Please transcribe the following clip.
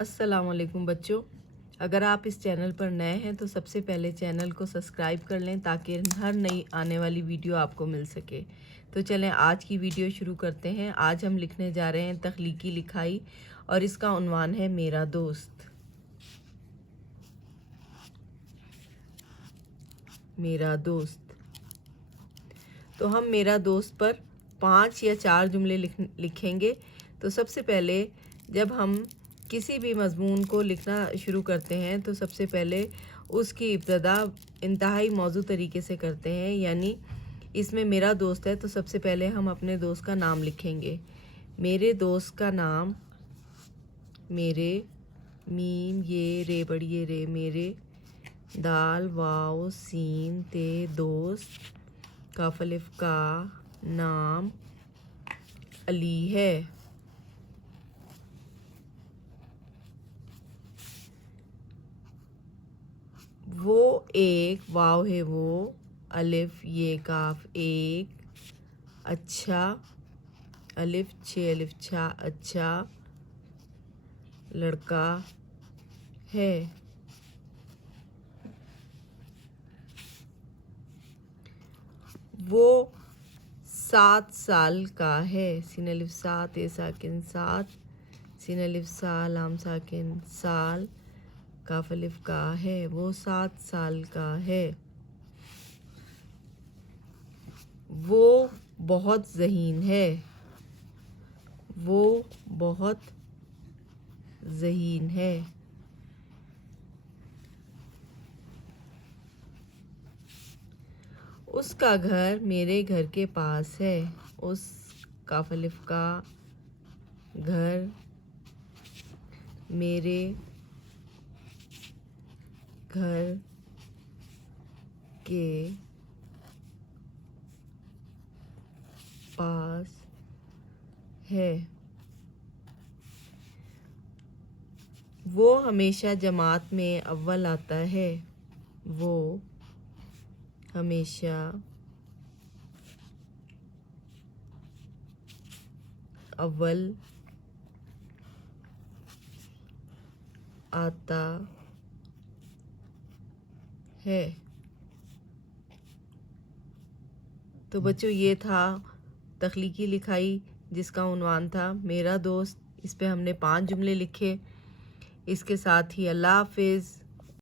السلام علیکم بچوں، اگر آپ اس چینل پر نئے ہیں تو سب سے پہلے چینل کو سبسکرائب کر لیں تاکہ ہر نئی آنے والی ویڈیو آپ کو مل سکے۔ تو چلیں آج کی ویڈیو شروع کرتے ہیں۔ آج ہم لکھنے جا رہے ہیں تخلیقی لکھائی اور اس کا عنوان ہے میرا دوست۔ میرا دوست۔ تو ہم میرا دوست پر 5 یا 4 جملے لکھیں گے۔ تو سب سے پہلے جب ہم کسی بھی مضمون کو لکھنا شروع کرتے ہیں تو سب سے پہلے اس کی ابتدا انتہائی موزوں طریقے سے کرتے ہیں، یعنی اس میں میرا دوست ہے تو سب سے پہلے ہم اپنے دوست کا نام لکھیں گے۔ میرے دوست کا نام، میرے، میم یہ رے بڑی یہ رے، میرے، دال واو سین تے دوست، کاف الف کا، نام علی ہے۔ وہ ایک، واو ہے وہ، الف یہ کاف ایک، اچھا، الف چھ الف چھا، اچھا لڑکا ہے۔ وہ 7 سال کا ہے، سین الف سات اے ساکن 7، سین الف سا لام ساکن سال، کاف الف کا ہے، وہ 7 سال کا ہے۔ وہ بہت ذہین ہے، وہ بہت ذہین ہے۔ اس کا گھر میرے گھر کے پاس ہے، اس، کاف الف کا، گھر میرے گھر کے پاس ہے۔ وہ ہمیشہ جماعت میں اول آتا ہے، وہ ہمیشہ اول آتا ہے۔ تو بچوں یہ تھا تخلیقی لکھائی جس کا عنوان تھا میرا دوست۔ اس پہ ہم نے 5 جملے لکھے۔ اس کے ساتھ ہی اللہ حافظ۔